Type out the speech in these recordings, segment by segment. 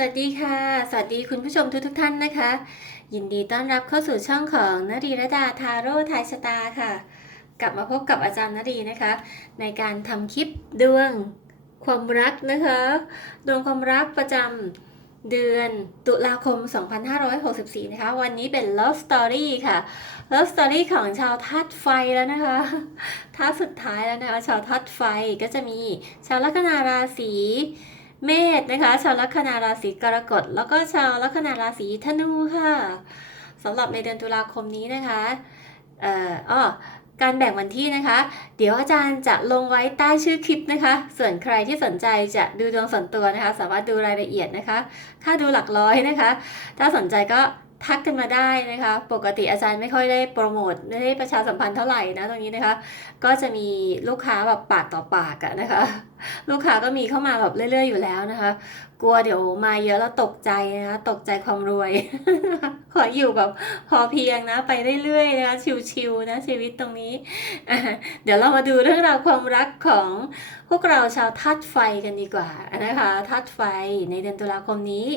สวัสดีค่ะ สวัสดีคุณผู้ชมทุกทท่านนะคะ ยินดีต้อนรับเข้าสู่ช่องของนรีรดาทาโร่ไทยชะตาค่ะ กลับมาพบกับอาจารย์นรีนะคะ ในการทำคลิปดวงความรักนะคะดวงความรักประจำเดือนตุลาคม 2564 นะคะ วันนี้เป็น Love Story ค่ะ Love Story ของชาวธาตุไฟแล้วนะคะธาตุสุดท้ายแล้วนะคะชาวธาตุไฟก็จะมีชาวลัคนาราศี เมษนะคะ ชาวลัคนาราศีกรกฎแล้วก็ชาวลัคนาราศีธนูค่ะสำหรับในเดือนตุลาคมนี้นะคะเอ่ออการแบ่งวันที่นะคะ เดี๋ยวอาจารย์จะลงไว้ใต้ชื่อคลิปนะคะ ส่วนใครที่สนใจจะดูดวงส่วนตัวนะคะ สามารถดูรายละเอียดนะคะค่าดูหลักร้อยนะคะ ถ้าสนใจก็ ทักกันมาได้นะคะ ปกติอาจารย์ไม่ค่อยได้โปรโมทไม่ได้ประชาสัมพันธ์เท่าไหร่นะตรงนี้นะคะ ก็จะมีลูกค้าแบบปากต่อปากอะนะคะ ลูกค้าก็มีเข้ามาแบบเรื่อย ๆ อยู่แล้วนะคะ กลัวเดี๋ยวมาเยอะแล้วตกใจนะคะ ตกใจความรวย ขออยู่แบบพอเพียงนะ ไปเรื่อยๆนะคะ ชิวๆนะชีวิตตรงนี้ เดี๋ยวเรามาดูเรื่องราวความรักของพวกเราชาวธาตุไฟกันดีกว่านะคะธาตุไฟในเดือนตุลาคมนี้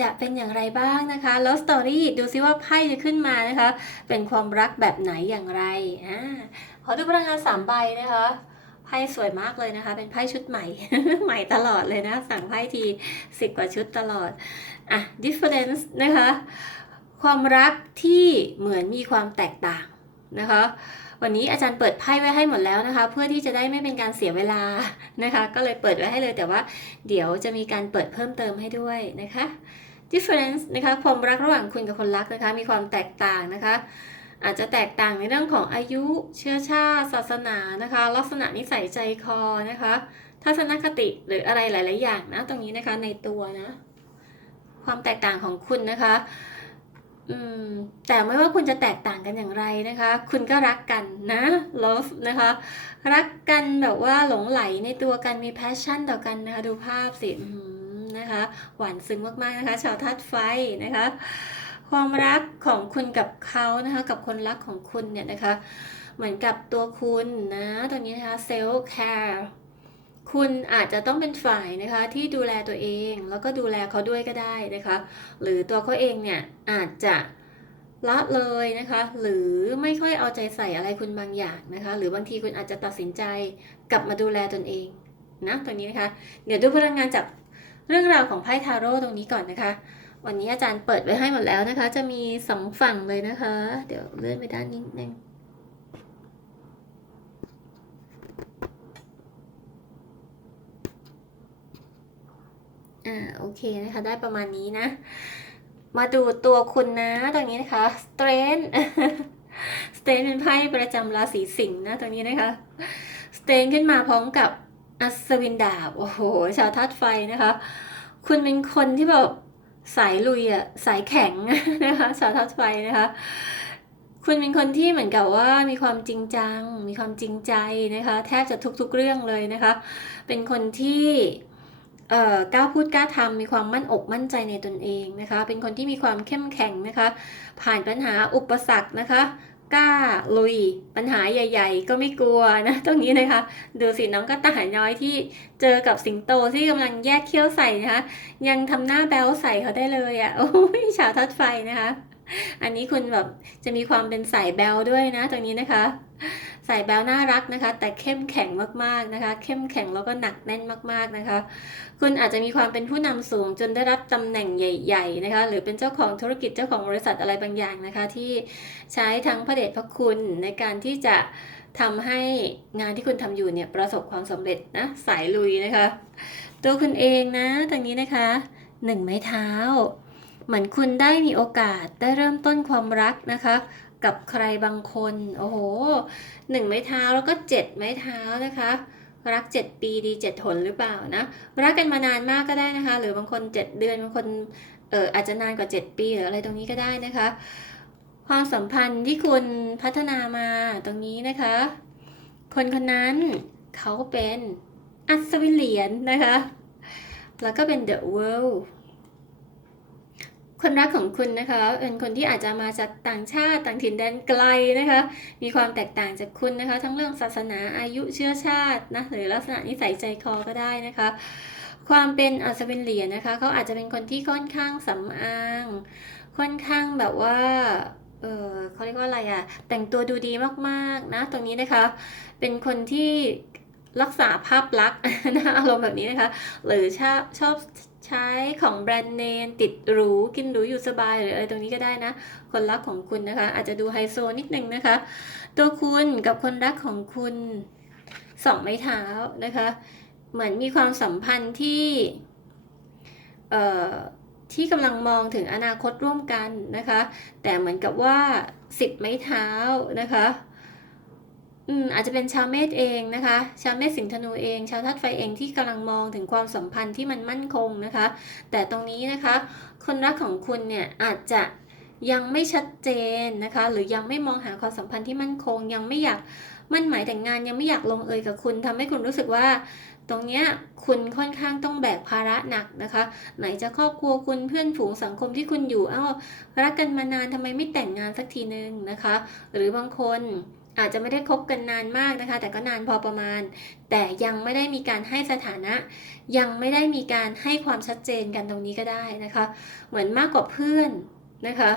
จะเป็นอย่างไรบ้างนะคะ แล้วสตอรี่ดูซิว่าไพ่จะขึ้นมานะคะ เป็นความรักแบบไหนอย่างไรอ่าขอดูพลังงานสามใบนะคะไพ่สวยมากเลยนะคะ เป็นไพ่ชุดใหม่ ใหม่ตลอดเลยนะ สั่งไพ่ทีสิบกว่าชุดตลอดอะ difference นะคะ ความรักที่เหมือนมีความแตกต่างนะคะ วันนี้อาจารย์เปิดไพ่ไว้ให้หมดแล้วนะคะ เพื่อที่จะได้ไม่เป็นการเสียเวลานะคะ ก็เลยเปิดไว้ให้เลยแต่ว่าเดี๋ยวจะมีการเปิดเพิ่มเติมให้ด้วยนะคะ difference นะคะความรักระหว่างคุณกับคนรักนะคะ มีความแตกต่างนะคะ อาจจะแตกต่างในเรื่องของอายุเชื้อชาติศาสนานะคะ ลักษณะนิสัยใจคอนะคะ ทัศนคติหรืออะไรหลาย ๆ อย่างนะตรงนี้นะคะในตัวนะ ความแตกต่างของคุณนะคะ อืมแต่ไม่ว่าคุณจะแตกต่างกันอย่างไรนะคะ คุณก็รักกันนะ love นะคะ รักกันแบบว่าหลงไหลในตัวกันมี passion ต่อกันนะคะ ดูภาพสินะคะ หวานซึ้งมากๆนะคะ ชาวธาตุไฟนะคะ ความรักของคุณกับเขานะคะ กับคนรักของคุณเนี่ยนะคะ เหมือนกับตัวคุณนะ ตรงนี้นะคะ self care คุณอาจจะต้องเป็นฝ่ายนะคะที่ดูแลตัวเองแล้วก็ดูแลเขาด้วยก็ได้นะคะ หรือตัวเขาเองเนี่ยอาจจะละเลยนะคะ หรือไม่ค่อยเอาใจใส่อะไรคุณบางอย่างนะคะ หรือบางทีคุณอาจจะตัดสินใจกลับมาดูแลตนเองนะตรงนี้นะคะ เดี๋ยวดูพลังงานจากเรื่องราวของไพ่ทาโร่ตรงนี้ก่อนนะคะ วันนี้อาจารย์เปิดไว้ให้หมดแล้วนะคะ จะมีสองฝั่งเลยนะคะ เดี๋ยวเลื่อนไปด้านนี้นิดนึง อ่าโอเคนะคะได้ประมาณนี้นะ มาดูตัวคุณนะตรงนี้นะคะ strength strength เป็นไพ่ประจำราศีสิงห์นะตรงนี้นะคะ strength ขึ้นมาพร้อมกับอัศวินดาบโอ้โหชาวธาตุไฟนะคะ คุณเป็นคนที่แบบสายลุยอะสายแข็งนะคะชาวธาตุไฟนะคะ คุณเป็นคนที่เหมือนกับว่ามีความจริงจัง มีความจริงใจนะคะ แทบจะทุกๆเรื่องเลยนะคะ เป็นคนที่ กล้าพูดกล้าทำมีความมั่นอกมั่นใจในตนเองนะคะ เป็นคนที่มีความเข้มแข็งนะคะ ผ่านปัญหาอุปสรรคนะคะกล้าลุยปัญหาใหญ่ ๆ ก็ไม่กลัวนะตรงนี้นะคะ ดูสิน้องก็ตาน้อยที่เจอกับสิงโตที่กำลังแยกเขี้ยวใส่นะคะ ยังทำหน้าแบลใส่เขาได้เลยอะ่ะโอ้ยชาวทัดไฟนะคะ อันนี้คุณแบบจะมีความเป็นสายแบลด้วยนะตรงนี้นะคะ สายแบลน่ารักนะคะ แต่เข้มแข็งมากๆนะคะ เข้มแข็งแล้วก็หนักแน่นมากๆนะคะ คุณอาจจะมีความเป็นผู้นำสูงจนได้รับตำแหน่งใหญ่ๆนะคะ หรือเป็นเจ้าของธุรกิจเจ้าของบริษัทอะไรบางอย่างนะคะ ที่ใช้ทั้งพระเดชพระคุณในการที่จะทำให้งานที่คุณทำอยู่เนี่ยประสบความสำเร็จนะสายลุยนะคะ ตัวคุณเองนะตรงนี้นะคะหนึ่งไม้เท้า เหมือนคุณได้มีโอกาสได้เริ่มต้นความรักนะคะ กับใครบางคน โอ้โหหนึ่งไม้เท้าแล้วก็เจ็ดไม้เท้านะคะ รักเจ็ดปีดีเจ็ดหนหรือเปล่านะ รักกันมานานมากก็ได้นะคะ หรือบางคนเจ็ดเดือนบางคนเอออาจจะนานกว่าเจ็ดปีหรืออะไรตรงนี้ก็ได้นะคะ ความสัมพันธ์ที่คุณพัฒนามาตรงนี้นะคะ คนคนนั้นเขาเป็นอัศวินเหรียญนะคะ แล้วก็เป็น The World คนรักของคุณนะคะเป็นคนที่อาจจะมาจากต่างชาติต่างถิ่นแดนไกลนะคะ มีความแตกต่างจากคุณนะคะ ทั้งเรื่องศาสนาอายุเชื้อชาตินะหรือลักษณะนิสัยใจคอก็ได้นะคะ ความเป็นอัศวินเหรียญนะคะเขาอาจจะเป็นคนที่ค่อนข้างสำอาง ค่อนข้างแบบว่าเออเขาเรียกว่าอะไรอะแต่งตัวดูดีมากๆนะตรงนี้นะคะ เป็นคนที่รักษาภาพลักษณ์นะอารมณ์แบบนี้นะคะ หรือชอบชอบ ช้ของแบรนด์เนมติดหรูกินหรูอยู่สบายหรืออะไรตรงนี้ก็ได้นะ คนรักของคุณนะคะ อาจจะดูไฮโซนิดนึงนะคะ ตัวคุณกับคนรักของคุณสองไม้เท้านะคะ เหมือนมีความสัมพันธ์ที่เอ่อที่กำลังมองถึงอนาคตร่วมกันนะคะ แต่เหมือนกับว่าสิบไม้เท้านะคะ อืมอาจจะเป็นชาวเมษเองนะคะ ชาวเมษสิงห์ธนูเอง ชาวธาตุไฟเองที่กำลังมองถึงความสัมพันธ์ที่มันมั่นคงนะคะ แต่ตรงนี้นะคะ คนรักของคุณเนี่ยอาจจะยังไม่ชัดเจนนะคะ หรือยังไม่มองหาความสัมพันธ์ที่มั่นคง ยังไม่อยากมั่นหมายแต่งงานยังไม่อยากลงเอยกับคุณทำให้คุณรู้สึกว่า ตรงเนี้ยคุณค่อนข้างต้องแบกภาระหนักนะคะ ไหนจะครอบครัวคุณเพื่อนฝูงสังคมที่คุณอยู่อ้าวรักกันมานานทำไมไม่แต่งงานสักทีนึงนะคะ หรือบางคน อาจจะไม่ได้คบกันนานมากนะคะ แต่ก็นานพอประมาณ แต่ยังไม่ได้มีการให้สถานะ ยังไม่ได้มีการให้ความชัดเจนกันตรงนี้ก็ได้นะคะ เหมือนมากกว่าเพื่อนนะคะ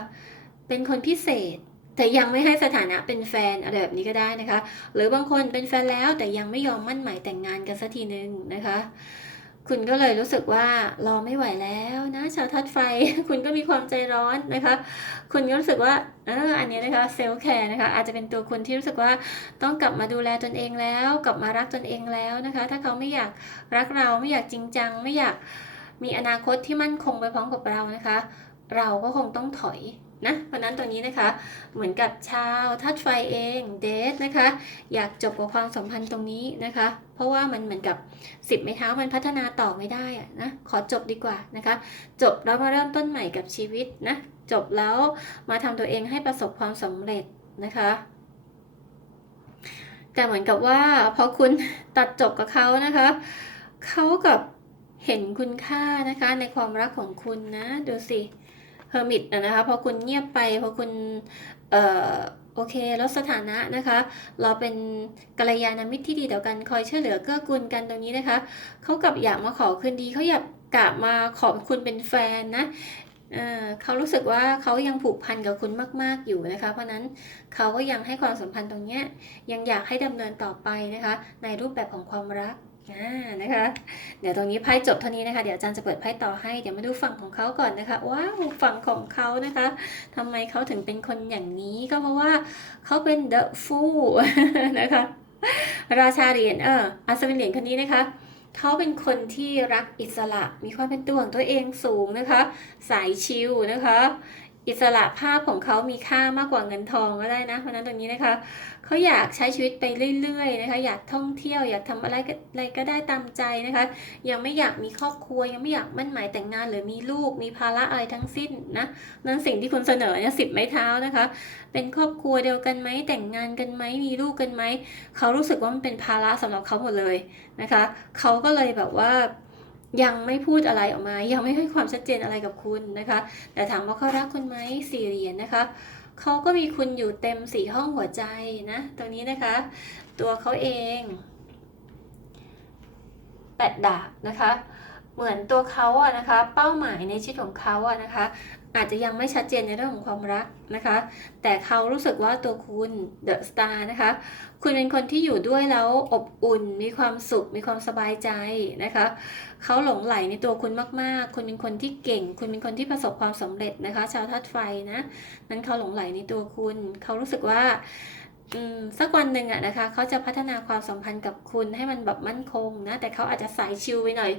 เป็นคนพิเศษ แต่ยังไม่ให้สถานะเป็นแฟนอะไรแบบนี้ก็ได้นะคะ หรือบางคนเป็นแฟนแล้วแต่ยังไม่ยอมมั่นหมายแต่งงานกันสักทีนึงนะคะ คุณก็เลยรู้สึกว่ารอไม่ไหวแล้วนะ ชาวทัดไฟ คุณก็มีความใจร้อนนะคะ คุณก็รู้สึกว่าเอออันนี้นะคะเซลล์แคร์นะคะอาจจะเป็นตัวคุณที่รู้สึกว่าต้องกลับมาดูแลตนเองแล้ว กลับมารักตนเองแล้วนะคะ ถ้าเขาไม่อยากรักเราไม่อยากจริงจัง ไม่อยากมีอนาคตที่มั่นคงไปพร้อมกับเรานะคะ เราก็คงต้องถอย นะเพราะนั้นตัวนี้นะคะเหมือนกับชาวทัดไฟเองเดทนะคะ อยากจบกับความสัมพันธ์ตรงนี้นะคะ เพราะว่ามันเหมือนกับสิบไม้เท้ามันพัฒนาต่อไม่ได้อะนะขอจบดีกว่านะคะ จบแล้วมาเริ่มต้นใหม่กับชีวิตนะจบแล้วมาทำตัวเองให้ประสบความสำเร็จนะคะ แต่เหมือนกับว่าพอคุณตัดจบกับเขานะคะเขากับเห็นคุณค่านะคะในความรักของคุณนะดูสิเฮอร์มิตนะคะพอคุณเงียบไปพอคุณเอ่อโอเคลดสถานะนะคะ เราเป็นกัลยาณมิตรที่ดีต่อกันคอยช่วยเหลือเกื้อกูลกันตรงนี้นะคะเขากลับอยากมาขอคืนดีเขาอยากกลับมาขอคุณเป็นแฟนนะเเขารู้สึกว่าเขายังผูกพันกับคุณมาก ๆ อยู่นะคะ เพราะนั้นเขาก็ยังให้ความสัมพันธ์ตรงนี้ยยังอยากให้ดำเนินต่อไปนะคะ ในรูปแบบของความรัก อ่านะคะ เดี๋ยวตรงนี้ไพ่จบเท่านี้นะคะ เดี๋ยวอาจารย์จะเปิดไพ่ต่อให้ เดี๋ยวมาดูฝั่งของเขาก่อนนะคะ ว้าว ฝั่งของเขานะคะทำไมเขาถึงเป็นคนอย่างนี้ก็เพราะว่าเขาเป็น the fool นะคะ ราชาเหรียญ เอออัศวินเหรียญคนนี้นะคะเขาเป็นคนที่รักอิสระ มีความเป็นตัวของตัวเองสูงนะคะ สายชิลนะคะ อิสระภาพของเขามีค่ามากกว่าเงินทองก็ได้นะเพราะนั้นตรงนี้นะคะเขาอยากใช้ชีวิตไปเรื่อยๆนะคะอยากท่องเที่ยวอยากทำอะไรก็อะไรก็ได้ตามใจนะคะ ยังไม่อยากมีครอบครัวยังไม่อยากมั่นหมายแต่งงานหรือมีลูกมีภาระอะไรทั้งสิ้นนะนั้นสิ่งที่คุณเสนอเนี่ยสิบไม้เท้านะคะ เป็นครอบครัวเดียวกันไหมแต่งงานกันไหมมีลูกกันไหมเขารู้สึกว่ามันเป็นภาระสำหรับเขาหมดเลยนะคะเขาก็เลยแบบว่า ยังไม่พูดอะไรออกมา ยังไม่ให้ความชัดเจนอะไรกับคุณนะคะ แต่ถามว่าเขารักคุณไหมสี่เหรียญนะคะเขาก็มีคุณอยู่เต็มสี่ห้องหัวใจนะตรงนี้นะคะ ตัวเขาเองแปดดาบนะคะเหมือนตัวเขาอะนะคะ เป้าหมายในชีวิตของเขาอะนะคะ อาจจะยังไม่ชัดเจนในเรื่องของความรักนะคะ แต่เขารู้สึกว่าตัวคุณเดอะสตาร์นะคะ คุณเป็นคนที่อยู่ด้วยแล้วอบอุ่น มีความสุข มีความสบายใจนะคะ เขาหลงไหลในตัวคุณมากๆ คุณเป็นคนที่เก่ง คุณเป็นคนที่ประสบความสำเร็จนะคะ ชาวธาตุไฟนะ นั้นเขาหลงไหลในตัวคุณ เขารู้สึกว่าสักวันหนึ่งอะนะคะเขาจะพัฒนาความสัมพันธ์กับคุณให้มันแบบมั่นคงนะแต่เขาอาจจะสายชิลไปหน่อย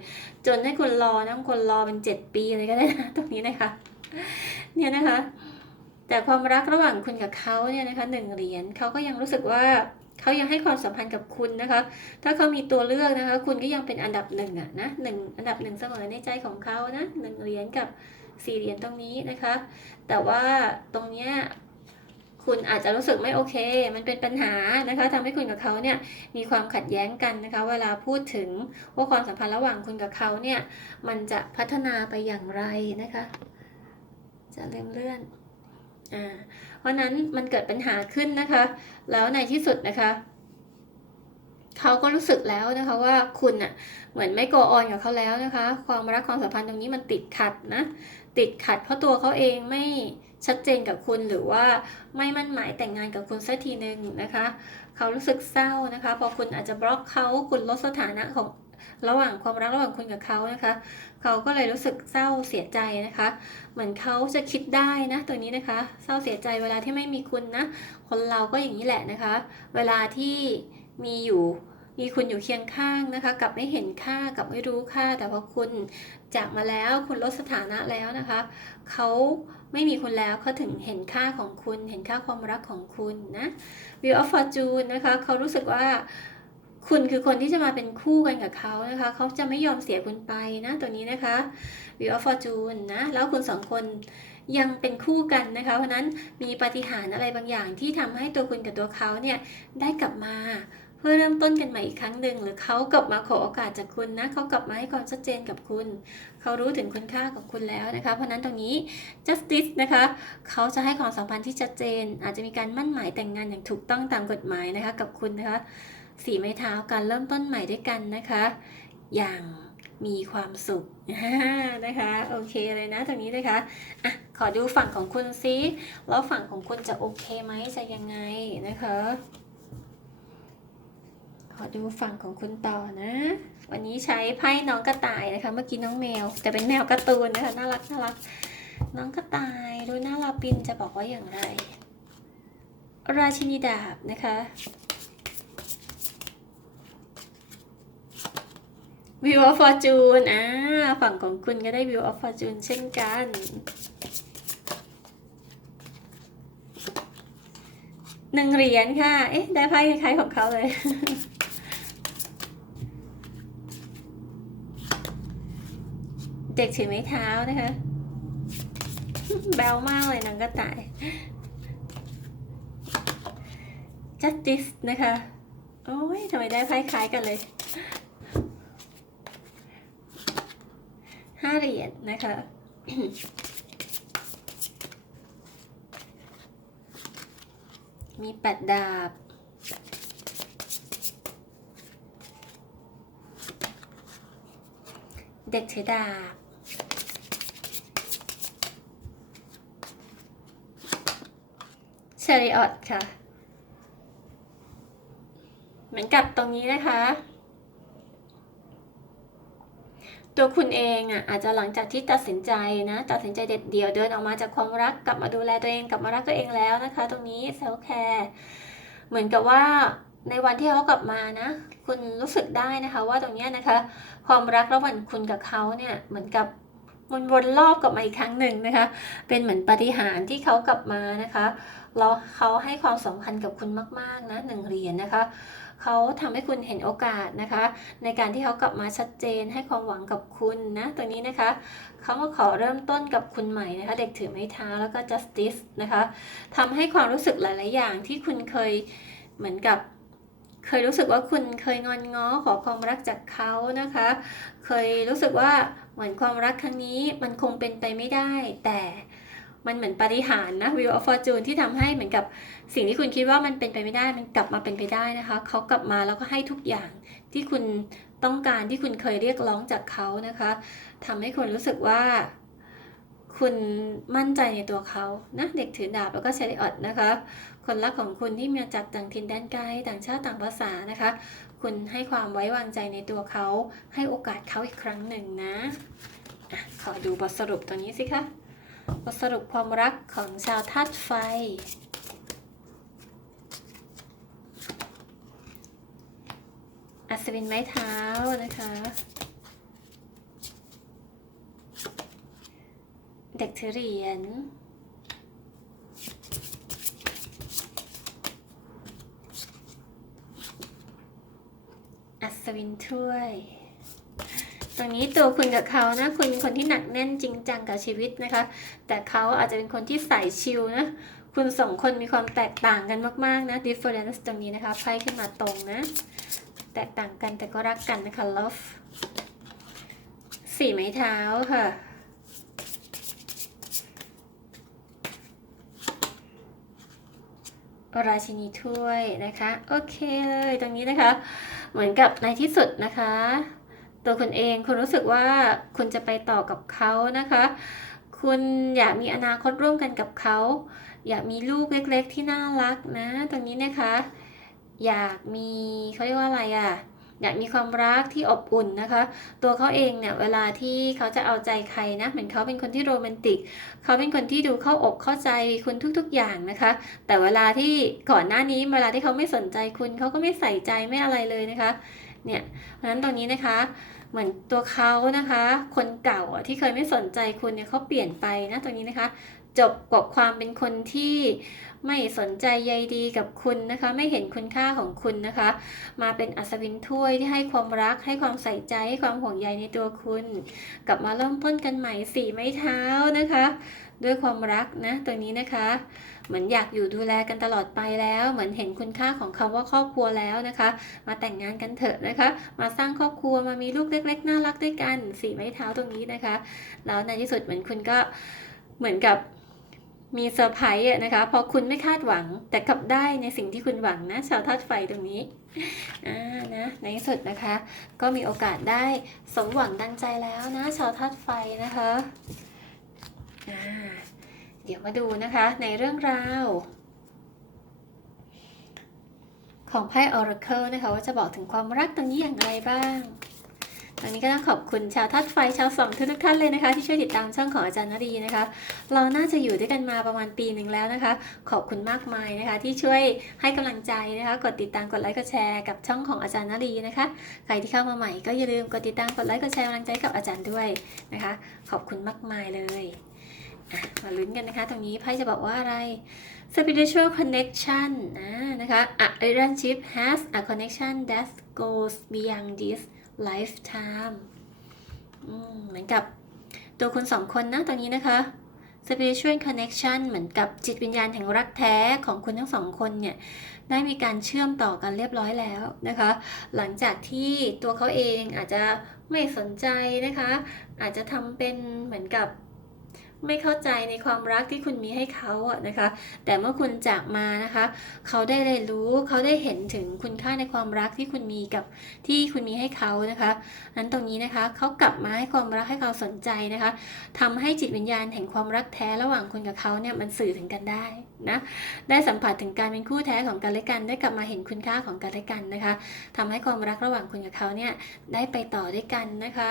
จนให้คุณรอนะคนรอเป็นเจ็ดปีเลยก็ได้นะตรงนี้นะคะเนี่ยนะคะ แต่ความรักระหว่างคุณกับเขาเนี่ยนะคะหนึ่งเหรียญเขาก็ยังรู้สึกว่า เขายังให้ความสัมพันธ์กับคุณนะคะ ถ้าเขามีตัวเลือกนะคะ คุณก็ยังเป็นอันดับหนึ่งอะนะหนึ่งอันดับหนึ่งเสมอในใจของเขานะหนึ่งเหรียญกับสี่เหรียญตรงนี้นะคะ แต่ว่าตรงเนี้ยคุณอาจจะรู้สึกไม่โอเค มันเป็นปัญหานะคะทำให้คุณกับเขาเนี่ยมีความขัดแย้งกันนะคะ เวลาพูดถึงว่าความสัมพันธ์ระหว่างคุณกับเขาเนี่ยมันจะพัฒนาไปอย่างไรนะคะ จะเลื่อนเลื่อนอ่า ราะนั้นมันเกิดปัญหาขึ้นนะคะ แล้วในที่สุดนะคะเขาก็รู้สึกแล้วนะคะว่าคุณน่ะเหมือนไม่โกออนกับเขาแล้วนะคะ ความรักความสัมพันธ์ตรงนี้มันติดขัดนะ ติดขัดเพราะตัวเขาเองไม่ชัดเจนกับคุณหรือว่าไม่มั่นหมายแต่งงานกับคุณสักทีหนึ่งนะคะ เขารู้สึกเศร้านะคะ พอคุณอาจจะบล็อกเขาคุณลดสถานะของระหว่างความรักระหว่างคุณกับเขานะคะ เขาก็เลยรู้สึกเศร้าเสียใจนะคะ เหมือนเขาจะคิดได้นะตัวนี้นะคะ เศร้าเสียใจเวลาที่ไม่มีคุณนะ คนเราก็อย่างนี้แหละนะคะ เวลาที่มีอยู่มีคุณอยู่เคียงข้างนะคะ กับไม่เห็นค่ากับไม่รู้ค่า แต่พอคุณจากมาแล้วคุณลดสถานะแล้วนะคะเขาไม่มีคุณแล้วเขาถึงเห็นค่าของคุณ เห็นค่าความรักของคุณนะ Wheel of Fortune นะคะเขารู้สึกว่า คุณคือคนที่จะมาเป็นคู่กันกับเขานะคะ เขาจะไม่ยอมเสียคุณไปนะ ตัวนี้นะคะ Wheel of Fortune นะ แล้วคุณสองคนยังเป็นคู่กันนะคะ เพราะนั้นมีปาฏิหาริย์อะไรบางอย่างที่ทำให้ตัวคุณกับตัวเขาเนี่ยได้กลับมาเพื่อเริ่มต้นกันใหม่อีกครั้งหนึ่งหรือเขากลับมาขอโอกาสจากคุณนะเขากลับมาให้ความชัดเจนกับคุณ เขารู้ถึงคุณค่าของคุณแล้วนะคะ เพราะนั้นตรงนี้ justice นะคะเขาจะให้ความสัมพันธ์ที่ชัดเจน อาจจะมีการมั่นหมายแต่งงานอย่างถูกต้องตามกฎหมายนะคะกับคุณนะคะ สีไม้เท้าการเริ่มต้นใหม่ด้วยกันนะคะ อย่างมีความสุขนะคะโอเคเลยนะตรงนี้นะคะอะขอดูฝั่งของคุณซิแล้วฝั่งของคุณจะโอเคไหมจะยังไงนะคะ ขอดูฝั่งของคุณต่อนะ วันนี้ใช้ไพ่น้องกระต่ายนะคะ เมื่อกี้น้องแมว แต่เป็นแมวการ์ตูนนะคะน่ารักน่ารักน้องกระต่ายดูหน้าลาปินจะบอกว่าอย่างไร ราชินีดาบนะคะ View of Fortune อ่าฝั่งของคุณก็ได้ View of Fortune เช่นกัน หนึ่งเหรียญค่ะ เอ๊ะ ได้ไพ่คล้ายๆของเขาเลย เด็กถือไม้เท้านะคะ แบวมากเลยนางก็ตาย justice นะคะ โอ้ยทำไมได้ไพ่คล้ายกันเลย ห้าเหรียญนะคะมีแปดดาบ เด็กถือดาบ เชริออตค่ะ เหมือนกับตรงนี้นะคะ ตัวคุณเองอะอาจจะหลังจากที่ตัดสินใจนะตัดสินใจเด็ดเดี่ยวเดินออกมาจากความรักกลับมาดูแลตัวเองกลับมารักตัวเองแล้วนะคะ ตรงนี้เซลแคร์เหมือนกับว่าในวันที่เขากลับมานะ คุณรู้สึกได้นะคะว่าตรงนี้นะคะ ความรักระหว่างคุณกับเขาเนี่ยเหมือนกับมันวนรอบกลับมาอีกครั้งหนึ่งนะคะ เป็นเหมือนปฏิหารที่เขากลับมานะคะแล้วเขาให้ความสำคัญกับคุณมากๆนะหนึ่งเหรียญนะคะ เขาทำให้คุณเห็นโอกาสนะคะ ในการที่เขากลับมาชัดเจนให้ความหวังกับคุณนะตัวนี้นะคะเขามาขอเริ่มต้นกับคุณใหม่นะคะ เด็กถือไม้เท้าแล้วก็ justice นะคะทำให้ความรู้สึกหลาย ๆ อย่างที่คุณเคยเหมือนกับเคยรู้สึกว่าคุณเคยงอนง้อขอความรักจากเขานะคะ เคยรู้สึกว่าเหมือนความรักครั้งนี้มันคงเป็นไปไม่ได้ แต่ มันเหมือนปาฏิหารณ์นะ Wheel of Fortune ที่ทำให้เหมือนกับสิ่งที่คุณคิดว่ามันเป็นไปไม่ได้มันกลับมาเป็นไปได้นะคะเขากลับมาแล้วก็ให้ทุกอย่างที่คุณต้องการที่คุณเคยเรียกร้องจากเขานะคะทำให้คุณรู้สึกว่า คุณมั่นใจในตัวเขานะเด็กถือดาบแล้วก็เชริออตนะคะ คนรักของคุณที่มาจากต่างถิ่นแดนไกลต่างชาติต่างภาษานะคะ คุณให้ความไว้วางใจในตัวเขา ให้โอกาสเขาอีกครั้งหนึ่งนะอะขอดูบทสรุปตัวนี้สิคะ บทสรุปความรักของชาวธาตุไฟ อัศวินไม้เท้านะคะ เด็กถือเหรียญอัศวินถ้วย ตรงนี้ตัวคุณกับเขานะ คุณเป็นคนที่หนักแน่นจริงจังกับชีวิตนะคะ แต่เขาอาจจะเป็นคนที่ใส่ชิลนะ คุณสองคนมีความแตกต่างกันมากๆนะ difference ตรงนี้นะคะไพ่ขึ้นมาตรงนะ แตกต่างกันแต่ก็รักกันนะคะ love สี่ไม้เท้าค่ะ ราชินีถ้วยนะคะ โอเคเลยตรงนี้นะคะ เหมือนกับในที่สุดนะคะ ตัวคุณเองคุณรู้สึกว่าคุณจะไปต่อกับเขานะคะ คุณอยากมีอนาคตร่วมกันกับเขา อยากมีลูกเล็กๆที่น่ารักนะ ตรงนี้นะคะ อยากมีเขาเรียกว่าอะไรอะ่ะอยากมีความรักที่อบอุ่นนะคะ ตัวเขาเองเนี่ยเวลาที่เขาจะเอาใจใครนะ เหมือนเขาเป็นคนที่โรแมนติก เขาเป็นคนที่ดูเข้าอกเข้าใจคุณทุกๆอย่างนะคะ แต่เวลาที่ก่อนหน้านี้เวลาที่เขาไม่สนใจคุณเขาก็ไม่ใส่ใจไม่อะไรเลยนะคะ เนี่ยเพราะฉะนั้นตรงนี้นะคะ เหมือนตัวเขานะคะ คนเก่าที่เคยไม่สนใจคุณเนี่ยเขาเปลี่ยนไปนะตรงนี้นะคะ จบกับความเป็นคนที่ ไม่สนใจใยดีกับคุณนะคะ ไม่เห็นคุณค่าของคุณนะคะ มาเป็นอัศวินถ้วยที่ให้ความรัก ให้ความใส่ใจให้ความห่วงใยในตัวคุณ กลับมาเริ่มต้นกันใหม่สี่ไม้เท้านะคะ ด้วยความรักนะตัวนี้นะคะเหมือนอยากอยู่ดูแลกันตลอดไปแล้ว เหมือนเห็นคุณค่าของคำว่าครอบครัวแล้วนะคะ มาแต่งงานกันเถอะนะคะ มาสร้างครอบครัวมามีลูกเล็ก ๆ น่ารักด้วยกัน สี่ไม้เท้าตรงนี้นะคะ แล้วในที่สุดเหมือนคุณก็เหมือนกับ มีเซอร์ไพรส์อะนะคะ พอคุณไม่คาดหวัง แต่กลับได้ในสิ่งที่คุณหวังนะ ชาวธาตุไฟตรงนี้อ่านะในที่สุดนะคะ ก็มีโอกาสได้สมหวังดังใจแล้วนะ ชาวธาตุไฟนะคะอ่าเดี๋ยวมาดูนะคะ ในเรื่องราวของไพ่ Oracle นะคะว่าจะบอกถึงความรักตรงนี้อย่างไรบ้าง อนนี้ก็ต้องขอบคุณชาวทัดไฟชาวสองทุกๆท่านเลยนะคะ ที่ช่วยติดตามช่องของอาจารย์นรีนะคะ เราน่าจะอยู่ด้วยกันมาประมาณปีหนึ่งแล้วนะคะ ขอบคุณมากมายนะคะ ที่ช่วยให้กำลังใจนะคะ กดติดตามกดไลค์กดแชร์กับช่องของอาจารย์นรีนะคะใครที่เข้ามาใหม่ก็อย่าลืมกดติดตามกดไลค์กดแชร์กำลังใจกับอาจารย์ด้วยนะคะ ขอบคุณมากมายเลยมาลุ้นกันนะคะ ตรงนี้ไพ่จะบอกว่าอะไร spiritual connection นะนะคะ a relationship has a connection that goes beyond this lifetime เหมือนกับตัวคุณสองคนนะตรงนี้นะคะ spiritual connection เหมือนกับจิตวิญญาณแห่งรักแท้ของคุณทั้งสองคนเนี่ย ได้มีการเชื่อมต่อกันเรียบร้อยแล้วนะคะ หลังจากที่ตัวเขาเองอาจจะไม่สนใจนะคะ อาจจะทำเป็นเหมือนกับ ไม่เข้าใจในความรักที่คุณมีให้เขาอะนะคะ แต่เมื่อคุณจากมานะคะ เขาได้เรียนรู้เขาได้เห็นถึงคุณค่าในความรักที่คุณมีกับที่คุณมีให้เขานะคะนั้นตรงนี้นะคะเขากลับมาให้ความรักให้เขาสนใจนะคะทำให้จิตวิญญาณแห่งความรักแท้ระหว่างคุณกับเขาเนี่ยมันสื่อถึงกันได้นะได้สัมผัสถึงการเป็นคู่แท้ของกันและกัน ได้กลับมาเห็นคุณค่าของกันและกันนะคะทำให้ความรักระหว่างคุณกับเขาเนี่ยได้ไปต่อด้วยกันนะคะ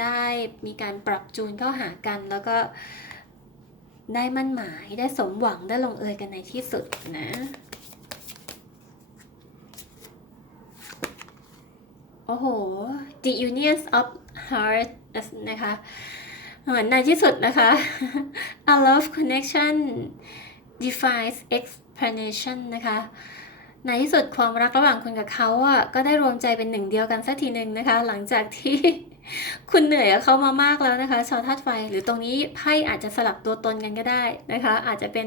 ได้มีการปรับจูนเข้าหากัน แล้วก็ได้มั่นหมายได้สมหวังได้ลงเอยกันในที่สุดนะโอ้โห The Union of Hearts นะคะเหมือนในที่สุดนะคะ A love connection defies explanation นะคะในที่สุดความรักระหว่างคุณกับเขาอะก็ได้รวมใจเป็นหนึ่งเดียวกันสักทีหนึ่งนะคะ หลังจากที่คุณเหนื่อยกับเขามามากแล้วนะคะ ชาวธาตุไฟ หรือตรงนี้ไพ่อาจจะสลับตัวตนกันก็ได้นะคะ อาจจะเป็น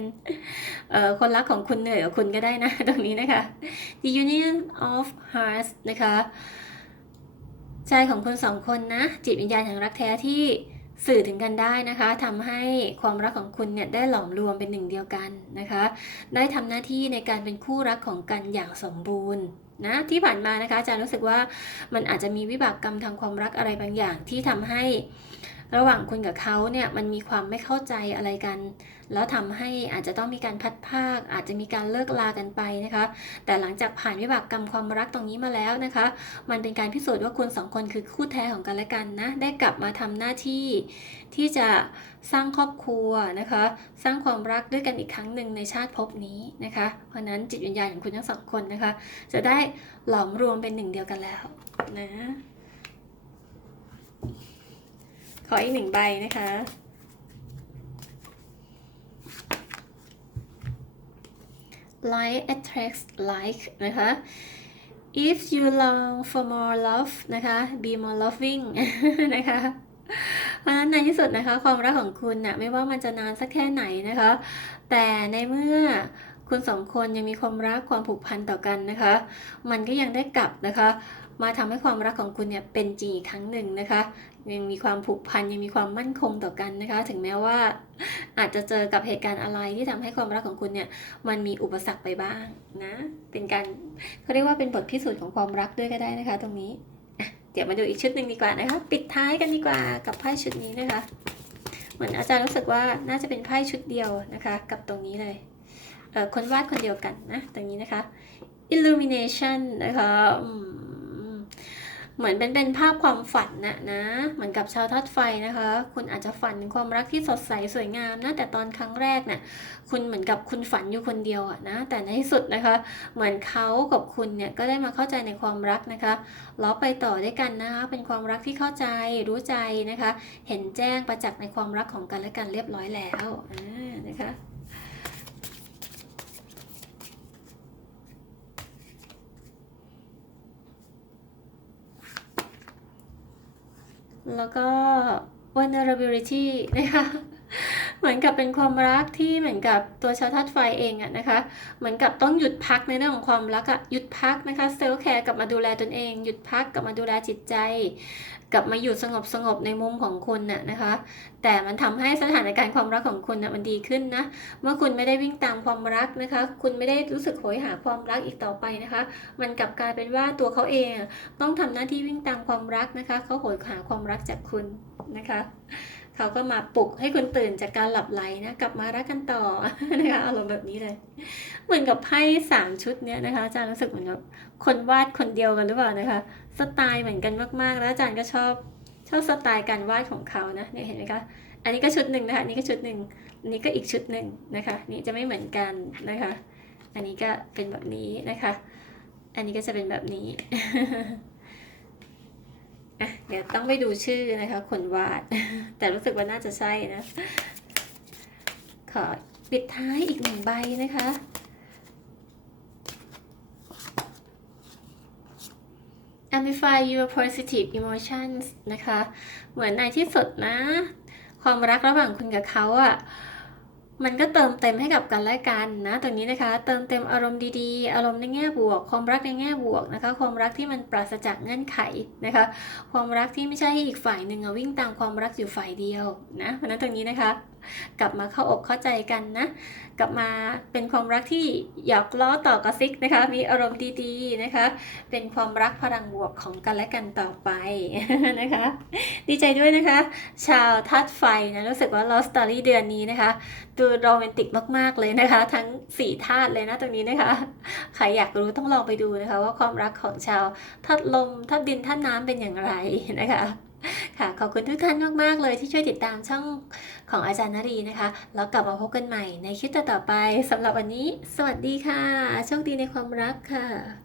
คนรักของคุณเหนื่อยกับคุณก็ได้นะ ตรงนี้นะคะ The Union of Hearts นะคะ ใจของคนสองคนนะจิตวิญญาณแห่งรักแท้ที่ สื่อถึงกันได้นะคะทำให้ความรักของคุณเนี่ยได้หลอมรวมเป็นหนึ่งเดียวกันนะคะ ได้ทำหน้าที่ในการเป็นคู่รักของกันอย่างสมบูรณ์นะที่ผ่านมานะคะอาจารย์รู้สึกว่ามันอาจจะมีวิบากกรรมทางความรักอะไรบางอย่างที่ทำให้ ระหว่างคุณกับเขาเนี่ยมันมีความไม่เข้าใจอะไรกัน แล้วทำให้อาจจะต้องมีการพัดภาค อาจจะมีการเลิกลากันไปนะคะ แต่หลังจากผ่านวิบากกรรมความรักตรงนี้มาแล้วนะคะ มันเป็นการพิสูจน์ว่าคุณสองคนคือคู่แท้ของกันและกันนะ ได้กลับมาทำหน้าที่ที่จะสร้างครอบครัวนะคะ สร้างความรักด้วยกันอีกครั้งหนึ่งในชาติภพนี้นะคะ เพราะฉะนั้นจิตวิญญาณของคุณทั้งสองคนนะคะ จะได้หลอมรวมเป็นหนึ่งเดียวกันแล้วนะ ขออีกหนึ่งใบนะคะ like attracts like นะคะ if you long for more love นะคะ be more loving นะคะเพราะฉะนั้นในที่สุดนะคะความรักของคุณนะ่ะไม่ว่ามันจะนานสักแค่ไหนนะคะ แต่ในเมื่อคุณสองคนยังมีความรักความผูกพันต่อกันนะคะ มันก็ยังได้กลับนะคะ มาทำให้ความรักของคุณเนี่ยเป็นจริงอีกครั้งหนึ่งนะคะ ยังมีความผูกพันยังมีความมั่นคงต่อกันนะคะ ถึงแม้ว่าอาจจะเจอกับเหตุการณ์อะไรที่ทำให้ความรักของคุณเนี่ยมันมีอุปสรรคไปบ้างนะ เป็นการเขาเรียกว่าเป็นบทพิสูจน์ของความรักด้วยก็ได้นะคะ ตรงนี้เดี๋ยวมาดูอีกชุดหนึ่งดีกว่านะคะ ปิดท้ายกันดีกว่ากับไพ่ชุดนี้นะคะ เหมือนอาจารย์รู้สึกว่าน่าจะเป็นไพ่ชุดเดียวนะคะ กับตรงนี้เลยเออคนวาดคนเดียวกันนะตรงนี้นะคะ illumination นะคะ เหมือนเป็นเป็นภาพความฝันนะนะ เหมือนกับชาวทัดไฟนะคะ คุณอาจจะฝันถึงความรักที่สดใสสวยงามนะ แต่ตอนครั้งแรกเนี่ยคุณเหมือนกับคุณฝันอยู่คนเดียวอะนะ แต่ในที่สุดนะคะ เหมือนเขากับคุณเนี่ยก็ได้มาเข้าใจในความรักนะคะล้วไปต่อด้วยกันนะคะ เป็นความรักที่เข้าใจรู้ใจนะคะ เห็นแจ้งประจักษ์ในความรักของกันและกันเรียบร้อยแล้วอ่านะคะ แล้วก็ vulnerability นะคะ เหมือนกับเป็นความรักที่เหมือนกับตัวชาวธาตุไฟเองอะนะคะ เหมือนกับต้องหยุดพักในเรื่องของความรักอะหยุดพักนะคะเซลล์แคร์กลับมาดูแลตนเอง หยุดพักกลับมาดูแลจิตใจ กลับมาอยู่สงบสงบในมุมของคุณน่ะนะคะ แต่มันทำให้สถานการณ์ความรักของคุณน่ะมันดีขึ้นนะ เมื่อคุณไม่ได้วิ่งตามความรักนะคะ คุณไม่ได้รู้สึกโหยหาความรักอีกต่อไปนะคะ มันกลับกลายเป็นว่าตัวเขาเองอะต้องทำหน้าที่วิ่งตามความรักนะคะ เขาโหยหาความรักจากคุณนะคะ เขาก็มาปลุกให้คุณตื่นจากการหลับไหลนะกลับมารักกันต่อนะคะอารมณ์แบบนี้เลย เหมือนกับไพ่สามชุดเนี้ยนะคะอาจารย์รู้สึกเหมือนกับคนวาดคนเดียวกันหรือเปล่านะคะสไตล์เหมือนกันมากๆ แล้วอาจารย์ก็ชอบชอบสไตล์การวาดของเขานะเนี่ยเห็นไหมคะอันนี้ก็ชุดหนึ่งนะคะอันนี้ก็ชุดหนึ่งอันนี้ก็อีกชุดหนึ่งนะคะนี่จะไม่เหมือนกันนะคะ อันนี้ก็เป็นแบบนี้นะคะ อันนี้ก็จะเป็นแบบนี้ อะเดี๋ยวต้องไปดูชื่อนะคะคนวาด แต่รู้สึกว่าน่าจะใช่นะ ขอปิดท้ายอีกหนึ่งใบนะคะ amplify your positive emotions นะคะ เหมือนในที่สุดนะ ความรักระหว่างคุณกับเขาอะ่ะ มันก็เติมเต็มให้กับกันและกันนะตรงนี้นะคะ เติมเต็มอารมณ์ดีๆ อารมณ์ในแง่บวก ความรักในแง่บวกนะคะ ความรักที่มันปราศจากเงื่อนไขนะคะ ความรักที่ไม่ใช่ให้อีกฝ่ายหนึ่งวิ่งตามความรักอยู่ฝ่ายเดียวนะเพราะนั้นตรงนี้นะคะ กลับมาเข้าอกเข้าใจกันนะ กลับมาเป็นความรักที่หยอกล้อต่อกระซิกนะคะ มีอารมณ์ดีๆนะคะ เป็นความรักพลังบวกของกันและกันต่อไปนะคะ ดีใจด้วยนะคะ ชาวทัดไฟนะรู้สึกว่า Lost Story เดือนนี้นะคะดูโรแมนติกมากๆเลยนะคะ ทั้ง4ธาตุเลยนะตรงนี้นะคะ ใครอยากรู้ต้องลองไปดูนะคะ ว่าความรักของชาวธาตุลมธาตุดินธาตุน้ำเป็นอย่างไรนะคะ ค่ะขอบคุณทุกท่านมากๆเลยที่ช่วยติดตามช่องของอาจารย์นรีนะคะ แล้วกลับมาพบกันใหม่ในคลิปต่อๆไปสำหรับวันนี้ สวัสดีค่ะโชคดีในความรักค่ะ